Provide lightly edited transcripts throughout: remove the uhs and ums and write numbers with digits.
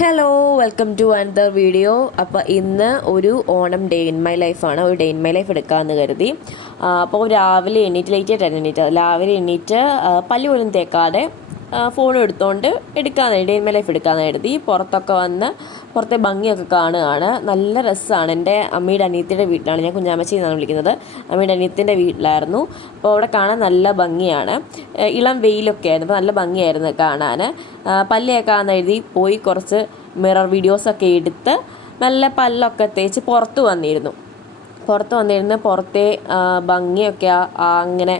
Hello welcome to another video. അപ്പോൾ ഇന്ന് ഒരു ഓണം ഡേ ഇൻ മൈ ലൈഫാണ്. ഒരു ഡേ ഇൻ മൈ ലൈഫ് എടുക്കാമെന്ന് കരുതി. അപ്പോൾ രാവിലെ ലേറ്റായിട്ടാണ് രാവിലെ എണീറ്റ് പല്ല് പോലും തേക്കാതെ ഫോൺ എടുത്തുകൊണ്ട് ഡേ ഇൻ മൈ ലൈഫ് എടുക്കാമെന്ന് കരുതി. പുറത്തൊക്കെ വന്ന് പുറത്തെ ഭംഗിയൊക്കെ കാണുകയാണ്. നല്ല രസമാണ്. എൻ്റെ അമ്മയുടെ അനിയത്തിയുടെ വീട്ടിലാണ്, ഞാൻ കുഞ്ഞാമ്മച്ചി എന്നാണ് വിളിക്കുന്നത്. അമ്മയുടെ അനിയത്തിൻ്റെ വീട്ടിലായിരുന്നു. അപ്പോൾ അവിടെ കാണാൻ നല്ല ഭംഗിയാണ്. ഇളം വെയിലൊക്കെ ആയിരുന്നു, അപ്പോൾ നല്ല ഭംഗിയായിരുന്നു കാണാൻ. പല്ലേക്കാന്ന് എഴുതി പോയി കുറച്ച് മിറർ വീഡിയോസൊക്കെ എടുത്ത് നല്ല പല്ലൊക്കെ തേച്ച് പുറത്ത് വന്നിരുന്നു. പുറത്തെ ഭംഗിയൊക്കെ അങ്ങനെ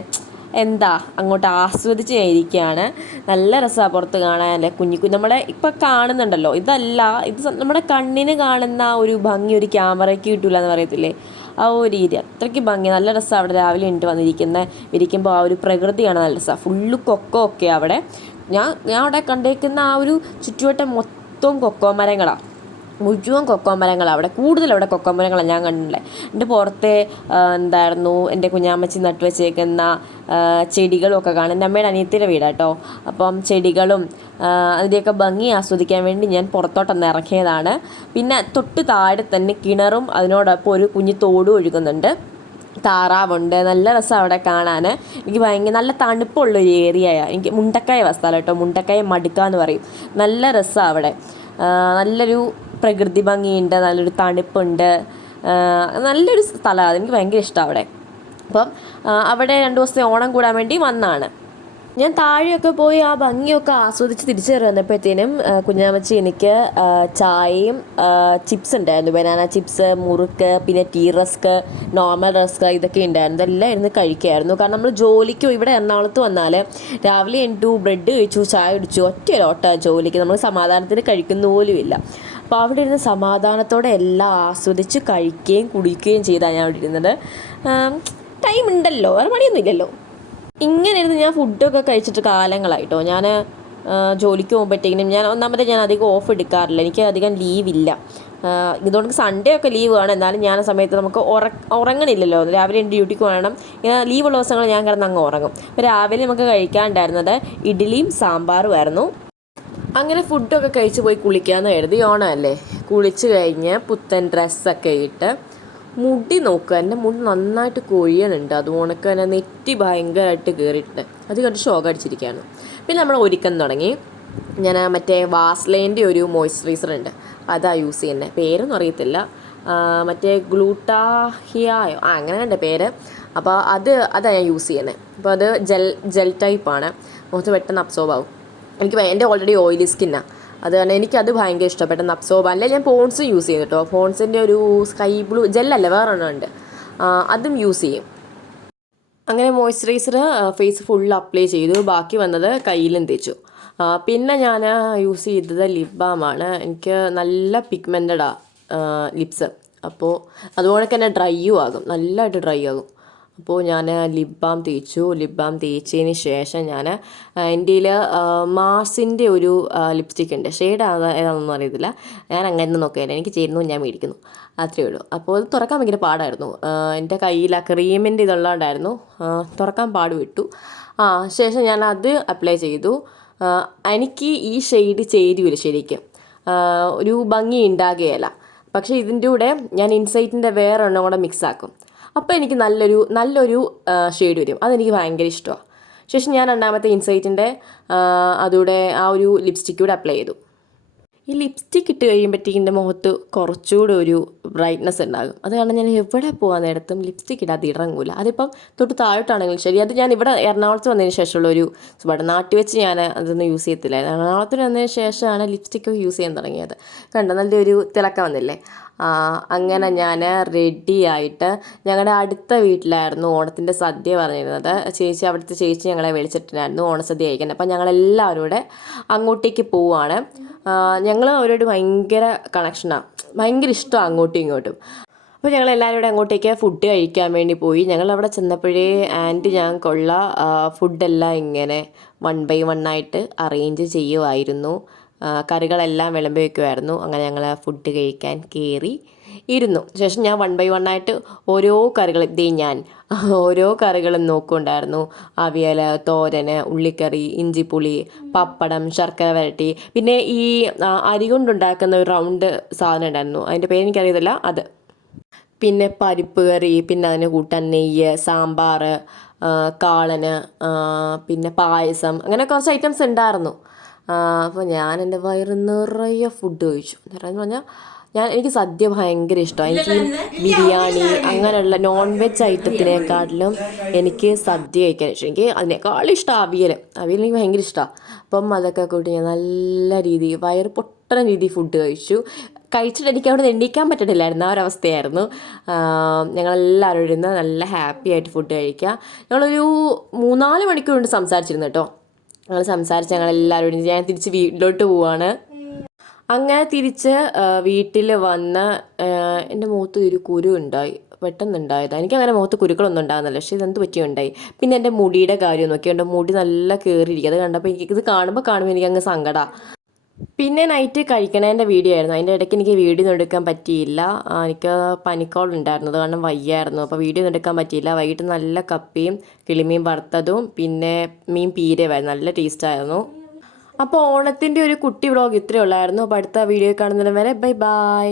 അങ്ങോട്ട് ആസ്വദിച്ച് ഞാൻ ഇരിക്കുകയാണ്. നല്ല രസമാണ് പുറത്ത് കാണാനല്ലേ. നമ്മളെ ഇപ്പം കാണുന്നുണ്ടല്ലോ, ഇത് നമ്മുടെ കണ്ണിന് കാണുന്ന ഒരു ഭംഗി ഒരു ക്യാമറയ്ക്ക് കിട്ടില്ല എന്ന് പറയത്തില്ലേ, ആ ഒരു രീതി. അത്രയ്ക്ക് ഭംഗി, നല്ല രസമാണ് അവിടെ രാവിലെ ഇരിക്കുമ്പോൾ ആ ഒരു പ്രകൃതിയാണ് നല്ല രസമാണ്. ഫുള്ള് കൊക്കോ അവിടെ. ഞാൻ അവിടെ കണ്ടേക്കുന്ന ആ ഒരു ചുറ്റുവട്ടം മൊത്തം കൊക്കോ മരങ്ങളാണ്, മുഴുവൻ കൊക്കോ മരങ്ങളാണ് അവിടെ. കൂടുതലവിടെ കൊക്കോ മരങ്ങളാണ് ഞാൻ കണ്ടിട്ടുള്ളത്. എൻ്റെ പുറത്തെ എൻ്റെ കുഞ്ഞാമ്മച്ചി നട്ടു വെച്ചേക്കുന്ന ചെടികളും ഒക്കെ കാണാം. എൻ്റെ അമ്മയുടെ അനിയത്തിയുടെ വീടാട്ടോ. അപ്പം ചെടികളും അതിൻ്റെയൊക്കെ ഭംഗി ആസ്വദിക്കാൻ വേണ്ടി ഞാൻ പുറത്തോട്ടൊന്ന് ഇറങ്ങിയതാണ്. പിന്നെ തൊട്ട് താഴെ തന്നെ കിണറും അതിനോടൊപ്പം ഒരു കുഞ്ഞു തോടും ഒഴുകുന്നുണ്ട്. താറാവുണ്ട്. നല്ല രസമാണ് അവിടെ കാണാൻ. എനിക്ക് ഭയങ്കര നല്ല തണുപ്പുള്ളൊരു ഏരിയയാണ്. എനിക്ക് മുണ്ടക്കായ സ്ഥലം കേട്ടോ, മുണ്ടക്കായ മടുക്ക എന്ന് പറയും. നല്ല രസമാണ് അവിടെ. നല്ലൊരു പ്രകൃതി ഭംഗിയുണ്ട്, നല്ലൊരു തണുപ്പുണ്ട്, നല്ലൊരു സ്ഥലമാണ്. എനിക്ക് ഭയങ്കര ഇഷ്ടമാണ് അവിടെ. അപ്പം അവിടെ 2 ദിവസത്തെ ഓണം കൂടാൻ വേണ്ടി വന്നതാണ്. ഞാൻ താഴെയൊക്കെ പോയി ആ ഭംഗിയൊക്കെ ആസ്വദിച്ച് തിരിച്ചു വന്നപ്പോഴത്തേനും കുഞ്ഞാമ്മച്ചി എനിക്ക് ചായയും ചിപ്സ് ഉണ്ടായിരുന്നു, ബനാന ചിപ്സ്, മുറുക്ക്, പിന്നെ ടീ റസ്ക്, നോർമൽ റസ്ക്, ഇതൊക്കെ ഉണ്ടായിരുന്നു. ഇതെല്ലാം ഇരുന്ന് കഴിക്കുമായിരുന്നു. കാരണം നമ്മൾ ജോലിക്കും ഇവിടെ എറണാകുളത്ത് വന്നാൽ രാവിലെ എണീറ്റു, ബ്രെഡ് കഴിച്ചു, ചായ കുടിച്ചു, ഒറ്റ ജോലിക്ക് നമ്മൾ സമാധാനത്തിന് കഴിക്കുന്ന പോലും ഇല്ല. അപ്പോൾ അവിടെ ഇരുന്ന് സമാധാനത്തോടെ എല്ലാം ആസ്വദിച്ച് കഴിക്കുകയും കുടിക്കുകയും ചെയ്താണ് ഞാൻ അവിടെ ഇരുന്നത്. ടൈം ഉണ്ടല്ലോ, വേറെ പണിയൊന്നും ഇല്ലല്ലോ. ഇങ്ങനെ ഇരുന്ന് ഞാൻ ഫുഡൊക്കെ കഴിച്ചിട്ട് കാലങ്ങളായിട്ടോ. ഞാൻ ജോലിക്ക് പോകുമ്പോഴത്തേക്കിനും ഞാൻ അധികം ഓഫ് എടുക്കാറില്ല, എനിക്ക് അധികം ലീവില്ല. ഇതുകൊണ്ട് സൺഡേ ഒക്കെ ലീവ് ആണ്, എന്നാലും ഞാൻ ആ സമയത്ത് നമുക്ക് ഉറങ്ങണില്ലല്ലോ. രാവിലെ എൻ്റെ ഡ്യൂട്ടിക്ക് വേണം. ലീവുള്ള ദിവസങ്ങൾ ഞാൻ കിടന്ന് ഉറങ്ങും. അപ്പോൾ രാവിലെ നമുക്ക് കഴിക്കാനുണ്ടായിരുന്നത് ഇഡ്ഡലിയും സാമ്പാറും ആയിരുന്നു. അങ്ങനെ ഫുഡൊക്കെ കഴിച്ച് പോയി കുളിക്കാമെന്ന് കരുതി. ഓണമല്ലേ, കുളിച്ച് കഴിഞ്ഞ് പുത്തൻ ഡ്രസ്സൊക്കെ ഇട്ട് മുടി നോക്കുക. എൻ്റെ മുടി നന്നായിട്ട് കൊഴിയുന്നുണ്ട്, അതുകൊണ്ടൊക്കെ തന്നെ നെറ്റി ഭയങ്കരമായിട്ട് കയറിയിട്ടുണ്ട്. അത് കണ്ട് ഷോക്ക് അടിച്ചിരിക്കുകയാണ്. പിന്നെ നമ്മൾ ഒരുക്കം തുടങ്ങി. ഞാൻ മറ്റേ വാസ്ലൈൻ്റെ ഒരു മോയ്സ്ചറൈസർ ഉണ്ട്, അതാണ് യൂസ് ചെയ്യുന്നത്. പേരൊന്നും അറിയത്തില്ല, മറ്റേ ഗ്ലൂട്ടാഹിയായോ അങ്ങനെ കണ്ട പേര്. അപ്പോൾ അതാണ് ഞാൻ യൂസ് ചെയ്യുന്നത്. അപ്പോൾ അത് ജെൽ ടൈപ്പാണ്, മുഖത്ത് പെട്ടെന്ന് അബ്സോർബ് ആവും. എൻ്റെ ഓൾറെഡി ഓയിലി സ്കിന്നാണ്, അത് കാരണം എനിക്കത് ഭയങ്കര ഇഷ്ടപ്പെട്ടെന്ന് അബ്സോർബ്. അല്ല, ഞാൻ പോൺസ് യൂസ് ചെയ്യും കേട്ടോ. പോൺസിൻ്റെ ഒരു സ്കൈ ബ്ലൂ ജെല്ലല്ല, വേറെ ഒരെണ്ണം ഉണ്ട്, അതും യൂസ് ചെയ്യും. അങ്ങനെ മോയ്സ്ചറൈസർ ഫേസ് ഫുൾ അപ്ലൈ ചെയ്തു, ബാക്കി വന്നത് കയ്യിലും തേച്ചു. പിന്നെ ഞാൻ യൂസ് ചെയ്തത് ലിപ് ബാമാണ്. എനിക്ക് നല്ല പിഗ്മെൻറ്റഡാണ് ലിപ്സ്, അപ്പോൾ അതുപോലെ തന്നെ ഡ്രൈയും ആകും, നല്ലതായിട്ട് ഡ്രൈ ആകും. അപ്പോൾ ഞാൻ ലിപ് ബാം തേച്ചു. ലിപ് ബാം തേച്ചതിന് ശേഷം ഞാൻ എൻ്റെ മാർസിൻ്റെ ഒരു ലിപ്സ്റ്റിക് ഉണ്ട്, ഷെയ്ഡ് ഏതാണെന്നൊന്നും അറിയത്തില്ല. ഞാൻ അങ്ങനെ നോക്കിയാൽ എനിക്ക് ചേരുന്നു, ഞാൻ മേടിക്കുന്നു, അത്രയേ ഉള്ളൂ. അപ്പോൾ അത് തുറക്കാൻ ഭയങ്കര പാടായിരുന്നു. എൻ്റെ കയ്യിൽ ആ ക്രീമിൻ്റെ ഇതുള്ളതുകൊണ്ടായിരുന്നു തുറക്കാൻ പാടുവിട്ടു. ശേഷം ഞാൻ അത് അപ്ലൈ ചെയ്തു. എനിക്ക് ഈ ഷെയ്ഡ് ചേരുവില്ല ശരിക്കും, ഒരു ഭംഗി ഉണ്ടാകുകയില്ല. പക്ഷേ ഇതിൻ്റെ കൂടെ ഞാൻ ഇൻസൈറ്റിൻ്റെ വേറെ എണ്ണം കൂടെ മിക്സ് ആക്കും, അപ്പോൾ എനിക്ക് നല്ലൊരു ഷെയ്ഡ് വരും. അതെനിക്ക് ഭയങ്കര ഇഷ്ടമാണ്. ശേഷം ഞാൻ രണ്ടാമത്തെ ഇൻസൈറ്റിൻ്റെ അതുകൂടെ ആ ഒരു ലിപ്സ്റ്റിക്ക് കൂടെ അപ്ലൈ ചെയ്തു. ഈ ലിപ്സ്റ്റിക്ക് ഇട്ട് കഴിയുമ്പോഴത്തേക്കും എൻ്റെ മുഖത്ത് കുറച്ചുകൂടെ ഒരു ബ്രൈറ്റ്നസ് ഉണ്ടാകും. അത് കാരണം ഞാൻ എവിടെ പോകാൻ നേരത്തും ലിപ്സ്റ്റിക്ക് ഇടാതെ ഇറങ്ങൂല. അതിപ്പം തൊട്ട് താഴോട്ടാണെങ്കിലും ശരി. അത് ഞാൻ ഇവിടെ എറണാകുളത്ത് വന്നതിന് ശേഷമുള്ള ഒരു സുഖമാണ്. നാട്ടിൽ വെച്ച് ഞാൻ അതൊന്നും യൂസ് ചെയ്യത്തില്ല. എറണാകുളത്തിന് വന്നതിന് ശേഷമാണ് ലിപ്സ്റ്റിക്ക് യൂസ് ചെയ്യാൻ തുടങ്ങിയത്. കണ്ടോ, നല്ലൊരു തിളക്കം വന്നില്ലേ. അങ്ങനെ ഞാൻ റെഡി ആയിട്ട് ഞങ്ങളുടെ അടുത്ത വീട്ടിലായിരുന്നു ഓണത്തിൻ്റെ സദ്യ പറഞ്ഞിരുന്നത്. അവിടുത്തെ ചേച്ചി ഞങ്ങളെ വിളിച്ചിട്ടുണ്ടായിരുന്നു ഓണസദ്യ കഴിക്കാൻ. അപ്പം ഞങ്ങളെല്ലാവരും കൂടെ അങ്ങോട്ടേക്ക് പോവുകയാണ്. ഞങ്ങൾ അവരോട് ഭയങ്കര കണക്ഷനാണ്, ഭയങ്കര ഇഷ്ടമാണ് അങ്ങോട്ടും ഇങ്ങോട്ടും. അപ്പോൾ ഞങ്ങളെല്ലാവരും കൂടെ അങ്ങോട്ടേക്ക് ഫുഡ് കഴിക്കാൻ വേണ്ടി പോയി. ഞങ്ങളവിടെ ചെന്നപ്പോഴേ ആൻറ്റി ഞങ്ങൾക്കുള്ള ഫുഡെല്ലാം ഇങ്ങനെ 1 by 1 ആയിട്ട് അറേഞ്ച് ചെയ്യുമായിരുന്നു. കറികളെല്ലാം വിളമ്പി വയ്ക്കുമായിരുന്നു. അങ്ങനെ ഞങ്ങൾ ഫുഡ് കഴിക്കാൻ കയറി ഇരുന്നു. ശേഷം ഞാൻ 1 by 1 ആയിട്ട് ഓരോ കറികൾ ഞാൻ ഓരോ കറികളും നോക്കുന്നുണ്ടായിരുന്നു. അവിയൽ, തോരന്, ഉള്ളിക്കറി, ഇഞ്ചിപ്പുളി, പപ്പടം, ശർക്കര വരട്ടി, പിന്നെ ഈ അരി കൊണ്ടുണ്ടാക്കുന്ന ഒരു റൗണ്ട് സാധനം ഉണ്ടായിരുന്നു, അതിൻ്റെ പേരെനിക്കറിയത്തില്ല അത്. പിന്നെ പരിപ്പ് കറി, പിന്നെ അതിന് കൂട്ടാൻ നെയ്യ്, സാമ്പാർ, കാളന്, പിന്നെ പായസം, അങ്ങനെ കുറച്ച് ഐറ്റംസ് ഉണ്ടായിരുന്നു. അപ്പോൾ ഞാൻ എൻ്റെ വയറ് നിറയെ ഫുഡ് കഴിച്ചു. നിറയെന്ന് പറഞ്ഞാൽ എനിക്ക് സദ്യ ഭയങ്കര ഇഷ്ടമാണ്. എനിക്ക് ബിരിയാണി അങ്ങനെയുള്ള നോൺ വെജ് ഐറ്റത്തിനെക്കാട്ടിലും എനിക്ക് സദ്യ കഴിക്കാൻ ഇഷ്ടം. എനിക്ക് അതിനേക്കാളും ഇഷ്ടം അവിയൽ എനിക്ക് ഭയങ്കര ഇഷ്ടമാണ്. അപ്പം അതൊക്കെ കൂട്ടി ഞാൻ നല്ല രീതിയിൽ വയറ് പൊട്ടണ രീതിയിൽ ഫുഡ് കഴിച്ചിട്ട് എനിക്ക് അവിടെ എണീക്കാൻ പറ്റണില്ലായിരുന്നു, ആ ഒരവസ്ഥയായിരുന്നു. ഞങ്ങളെല്ലാവരും ഇരുന്ന് നല്ല ഹാപ്പി ആയിട്ട് ഫുഡ് കഴിക്കുക. ഞങ്ങളൊരു 3-4 മണിക്കൂർ കൊണ്ട് സംസാരിച്ചിരുന്നു കേട്ടോ. ഞങ്ങളെല്ലാവരും ഇരുന്ന് ഞാൻ തിരിച്ച് വീട്ടിലോട്ട് പോവാണ്. അങ്ങനെ തിരിച്ച് വീട്ടിൽ വന്ന് എൻ്റെ മുഖത്ത് ഒരു കുരു ഉണ്ടായി, പെട്ടെന്നുണ്ടായതാണ്. എനിക്കങ്ങനെ മുഖത്ത് കുരുക്കളൊന്നും ഉണ്ടാകുന്നില്ല, പക്ഷേ ഇതെന്ത് പറ്റിയുണ്ടായി. പിന്നെ എൻ്റെ മുടിയുടെ കാര്യം നോക്കി, എൻ്റെ മുടി നല്ല കയറിയിരിക്കും. അത് കണ്ടപ്പോൾ ഇത് കാണുമ്പോൾ എനിക്കങ്ങ് സങ്കടമാണ്. പിന്നെ നൈറ്റ് കഴിക്കണേൻ്റെ വീഡിയോ ആയിരുന്നു. അതിൻ്റെ ഇടയ്ക്ക് എനിക്ക് വീഡിയോ ഒന്നും എടുക്കാൻ പറ്റിയില്ല. എനിക്ക് പനിക്കോളുണ്ടായിരുന്നു, അത് കാരണം വയ്യായിരുന്നു. അപ്പോൾ വീഡിയോ ഒന്നും എടുക്കാൻ പറ്റിയില്ല. വൈകിട്ട് നല്ല കപ്പിയും കിളിമീൻ വറുത്തതും പിന്നെ മീൻ പീരയുമായിരുന്നു, നല്ല ടേസ്റ്റായിരുന്നു. അപ്പോൾ ഓണത്തിൻ്റെ ഒരു കുട്ടി വ്ളോഗ് ഇത്രയേ ഉള്ളായിരുന്നു. അപ്പോൾ അടുത്ത വീഡിയോ കാണുന്നതിന് വരെ ബൈ ബൈ.